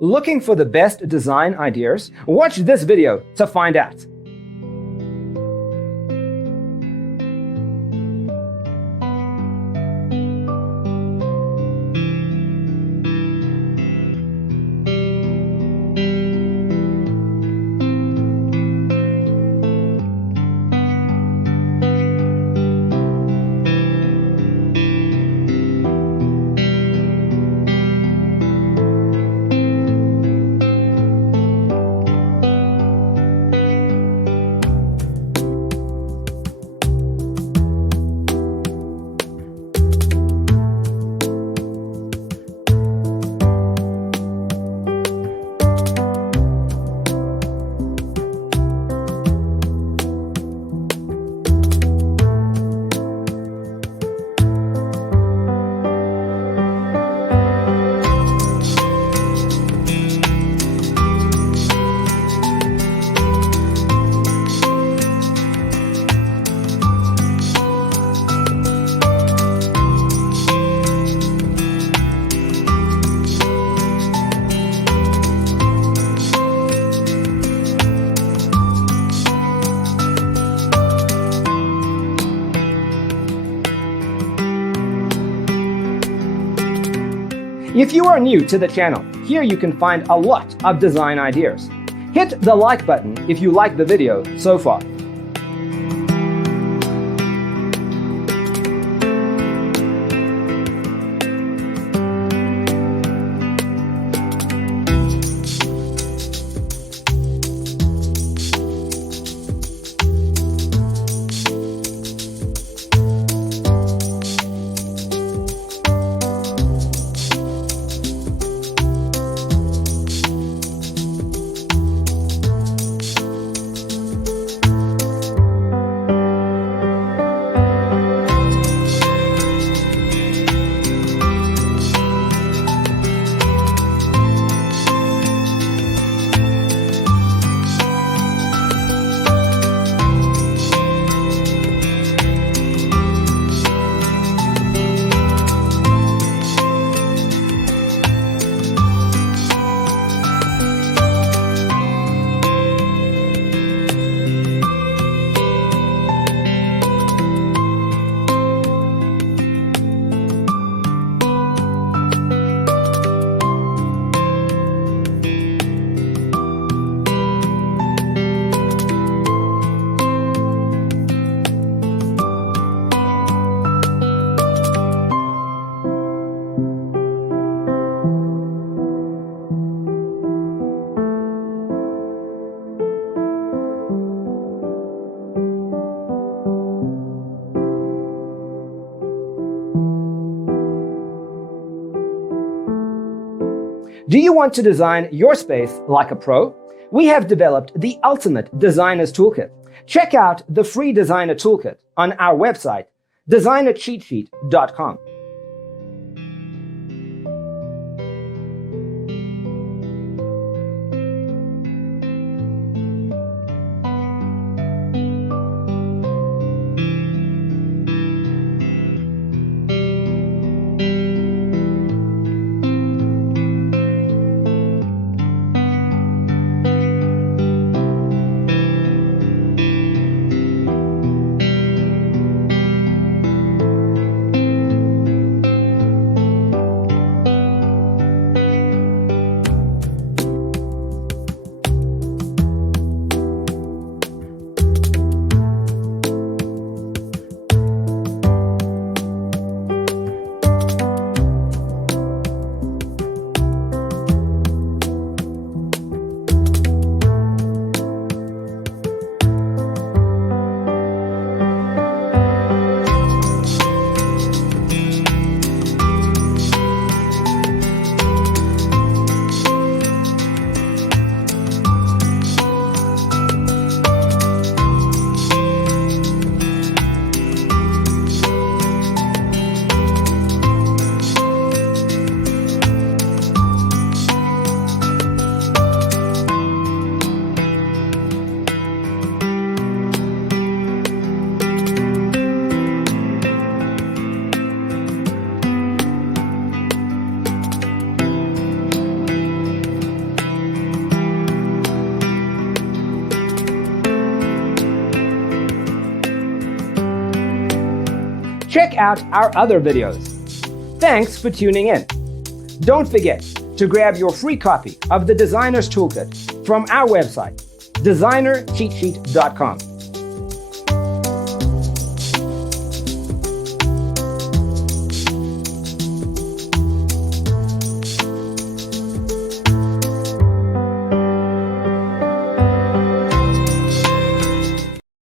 Looking for the best design ideas? Watch this video to find out. If you are new to the channel, here you can find a lot of design ideas. Hit the like button if you like the video so far. Do you want to design your space like a pro? We have developed the ultimate designer's toolkit. Check out the free designer toolkit on our website, designercheatsheet.com. check out our other videos. Thanks for tuning in. Don't forget to grab your free copy of the Designer's Toolkit from our website, designercheatsheet.com.